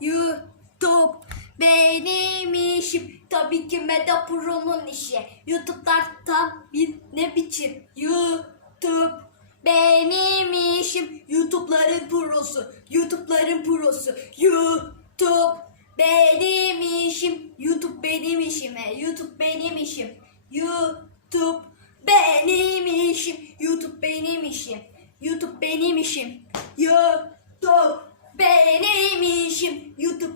YouTube. Benim işim tabii ki Meda Pro'nun işi. YouTube'lardan bil ne biçim? YouTube. Benim işim YouTube'ların prosu, YouTube'ların prosu, YouTube. Benim işim, YouTube benim işim, YouTube benim işim, YouTube. Benim işim, YouTube benim işim, YouTube benim işim, YouTube. Benim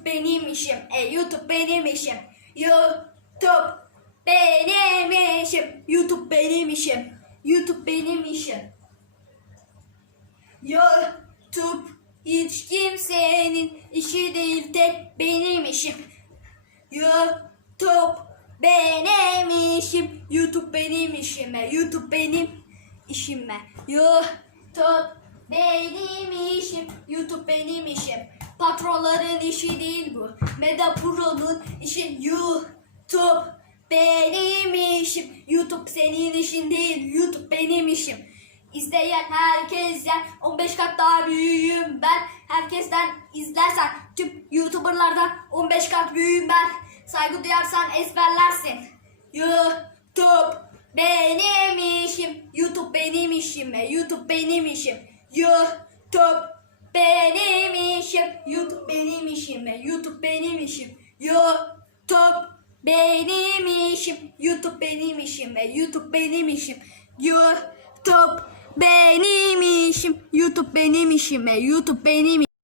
benim işim. E YouTube benim işim. YouTube benim işim. YouTube benim işim. YouTube benim işim. YouTube hiç kimsenin işi değil tek benim işim. YouTube benim işim. YouTube benim işime. YouTube benim işime. YouTube benim işim. YouTube benim işim. Patronların işi değil bu. Meda Pro'nun işi YouTube benim işim. YouTube senin işin değil. YouTube benim işim. İzleyen herkesten 15 kat daha büyüğüm ben. Herkesten izlersen tüm YouTuberlardan 15 kat büyüğüm ben. Saygı duyarsan ezberlersin. YouTube benim işim. YouTube benim işim. YouTube benim işim. YouTube benim işim. YouTube benim işim. YouTube benim işim. YouTube benim işim. YouTube benim işim. YouTube benim işim. YouTube benim işim. YouTube benim